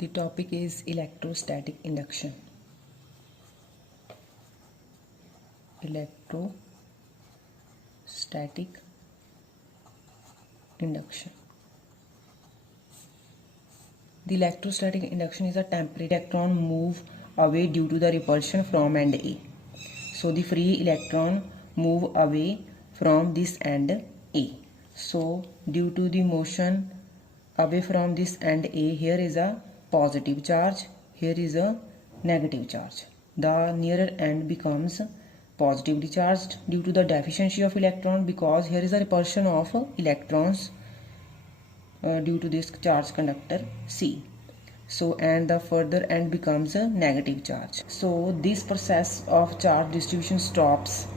The topic is electrostatic induction. Electrostatic induction. The electrostatic induction is a temporary electron move away due to the repulsion from end A. So the free electron move away from this end A. So due to the motion away from this end A, here is a positive charge, here is a negative charge. The nearer end becomes positively charged due to the deficiency of electron, because here is a repulsion of electrons due to this charge conductor C. So and the further end becomes a negative charge. So this process of charge distribution stops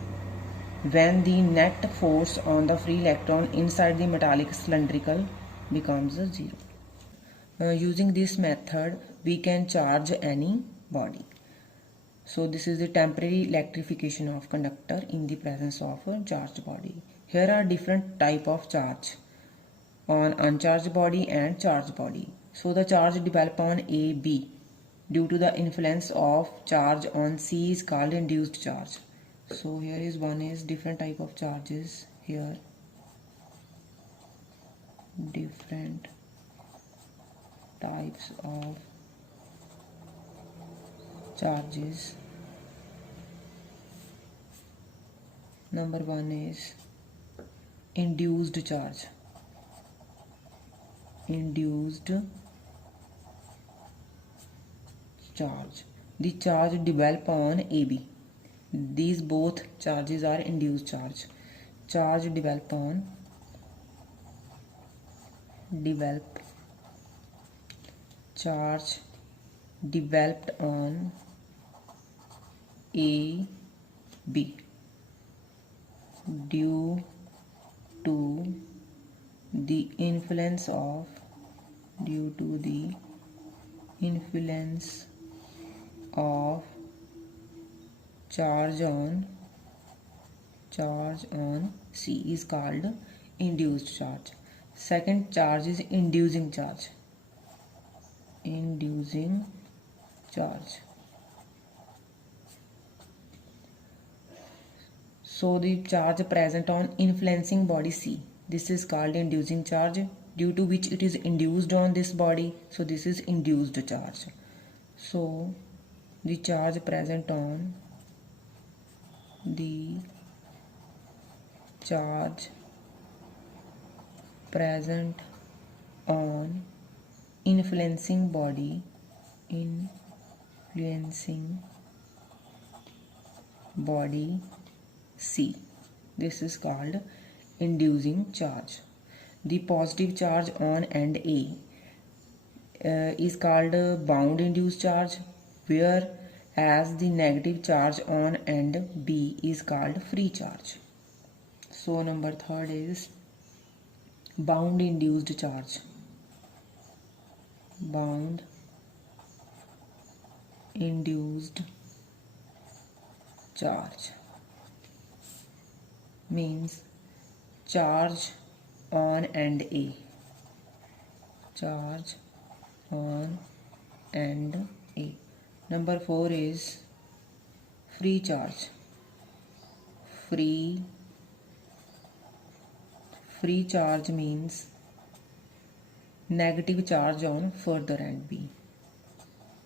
when the net force on the free electron inside the metallic cylindrical becomes 0. Using this method we can charge any body. So this is the temporary electrification of conductor in the presence of a charged body. Here are different type of charge on uncharged body and charged body. So the charge developed on A, B due to the influence of charge on C is called induced charge. So here is one is different type of charges here. Different types of charges. Number one is induced charge. Induced charge. The charge developed on AB. These both charges are induced charge. Charge developed on charge developed on AB due to the influence of charge on C is called induced charge. Second charge is inducing charge. Inducing charge. So the charge present on influencing body C, this is called inducing charge, due to which it is induced on this body. So this is induced charge. So the charge present on influencing body C, this is called inducing charge. The positive charge on end A is called bound induced charge, whereas the negative charge on end B is called free charge. So number third is bound induced charge. Bound induced charge means charge on end A. Charge on end A. Number 4 is free charge. Free charge means negative charge on further end B.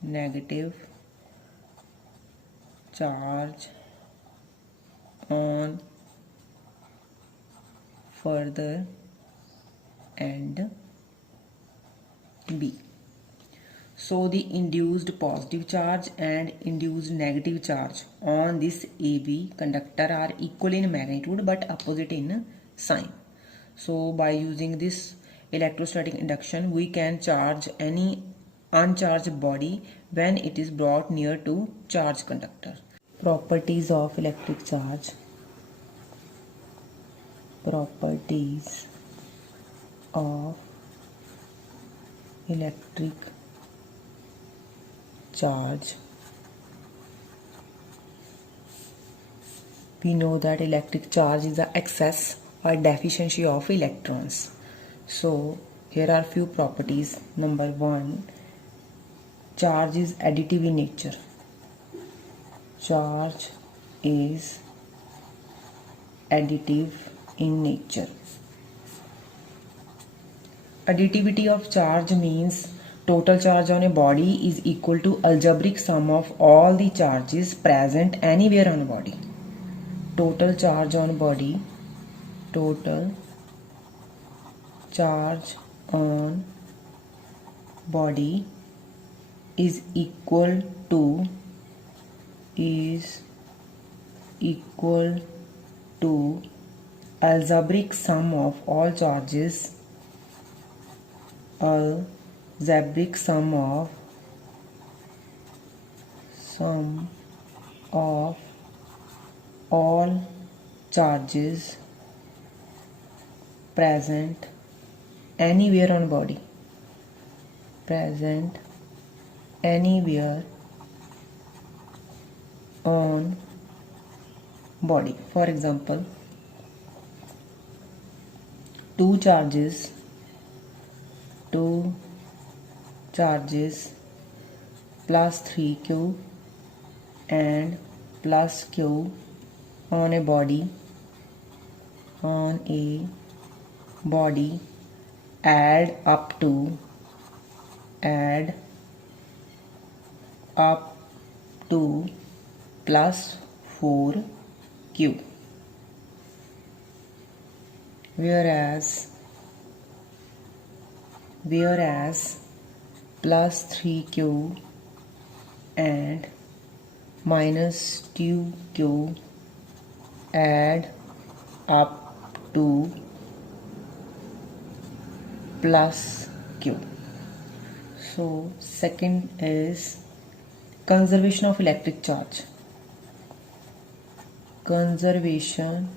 Negative charge on further end B. So the induced positive charge and induced negative charge on this AB conductor are equal in magnitude but opposite in sign. So by using this electrostatic induction we can charge any uncharged body when it is brought near to charged conductor. Properties of electric charge. Properties of electric charge. We know that electric charge is the excess or deficiency of electrons. So here are few properties. Number 1, charge is additive in nature. Charge is additive in nature. Additivity of charge means total charge on a body is equal to algebraic sum of all the charges present anywhere on body. Total charge on body, total charge on body is equal to algebraic sum of all charges, algebraic sum of all charges present anywhere on body, present anywhere on body. For example, two charges plus 3q and plus q on a body add up to plus 4q, whereas plus 3q and minus 2q add up to plus q. So second is conservation of electric charge. Conservation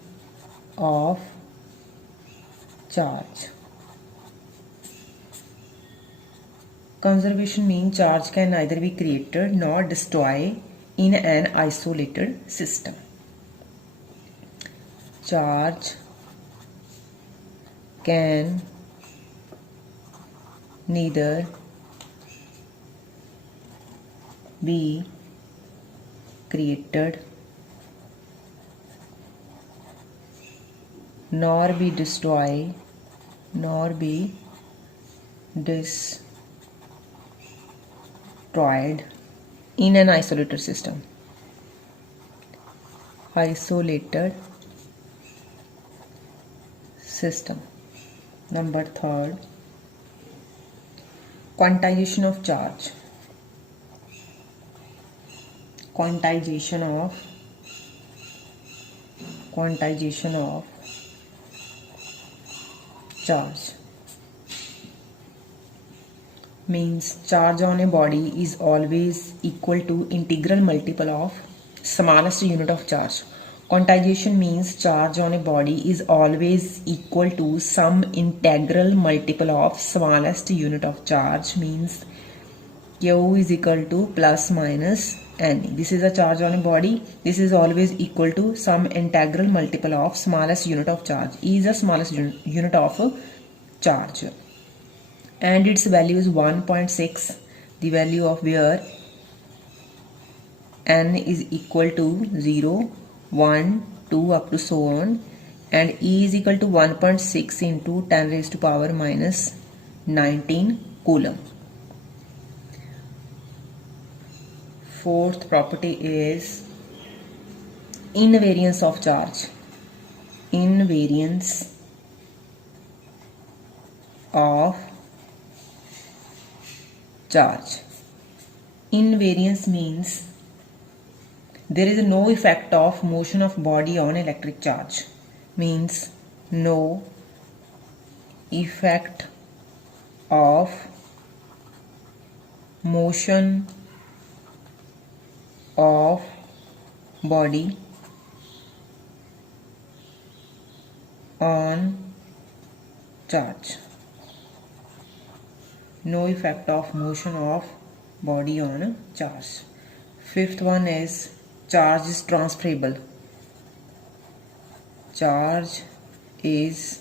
of charge. Conservation means charge can neither be created nor destroyed in an isolated system. Charge can neither be created nor be destroyed in an isolated system. Isolated system. Number third, quantization of charge. Quantization of charge means charge on a body is always equal to integral multiple of smallest unit of charge. Quantization means charge on a body is always equal to some integral multiple of smallest unit of charge, means Q is equal to plus minus N. This is a charge on a body. This is always equal to some integral multiple of smallest unit of charge. E is the smallest unit of charge, and its value is 1.6. The value of where N is equal to 0, 1, 2 up to so on, and E is equal to 1.6 into 10 raised to power minus 19 coulomb. Fourth property is invariance of charge. Invariance of charge. Invariance means there is no effect of motion of body on electric charge. Means no effect of motion of body on charge. No effect of motion of body on charge. Fifth one is charge is transferable. Charge is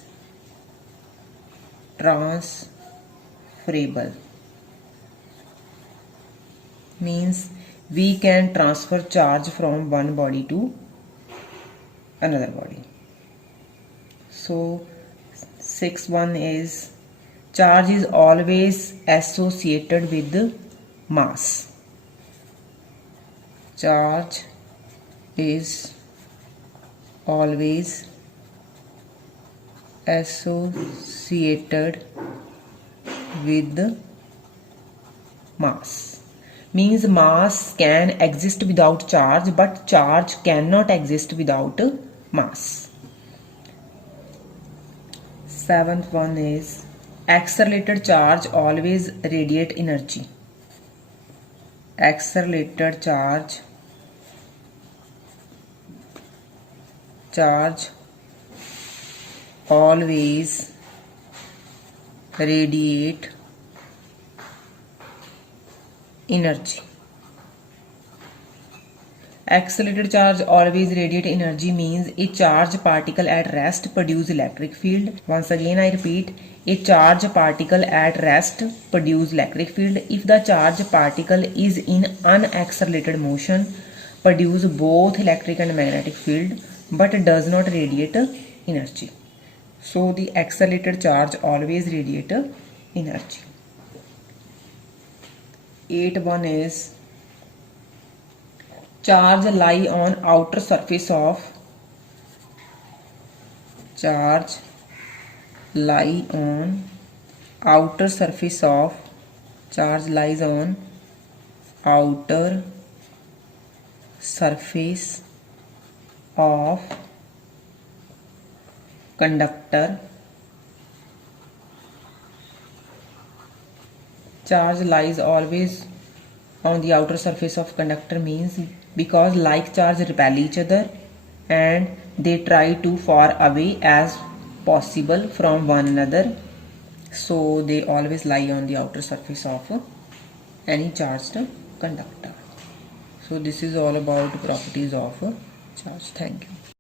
transferable. means we can transfer charge from one body to another body. So 6.1 is charge is always associated with mass. Charge is always associated with mass. Means mass can exist without charge, but charge cannot exist without mass. 7th one is accelerated charge always radiate energy. Accelerated charge always radiate energy. Accelerated charge always radiate energy means a charged particle at rest produce electric field. Once again I repeat, a charged particle at rest produce electric field. If the charged particle is in unaccelerated motion, produce both electric and magnetic field but does not radiate energy. So the accelerated charge always radiate energy. 8.1 is charge lie on outer surface of outer surface of conductor. Charge lies always on the outer surface of conductor means because like charge repel each other and they try to far away as possible from one another, so they always lie on the outer surface of any charged conductor. So this is all about properties of charge. Thank you.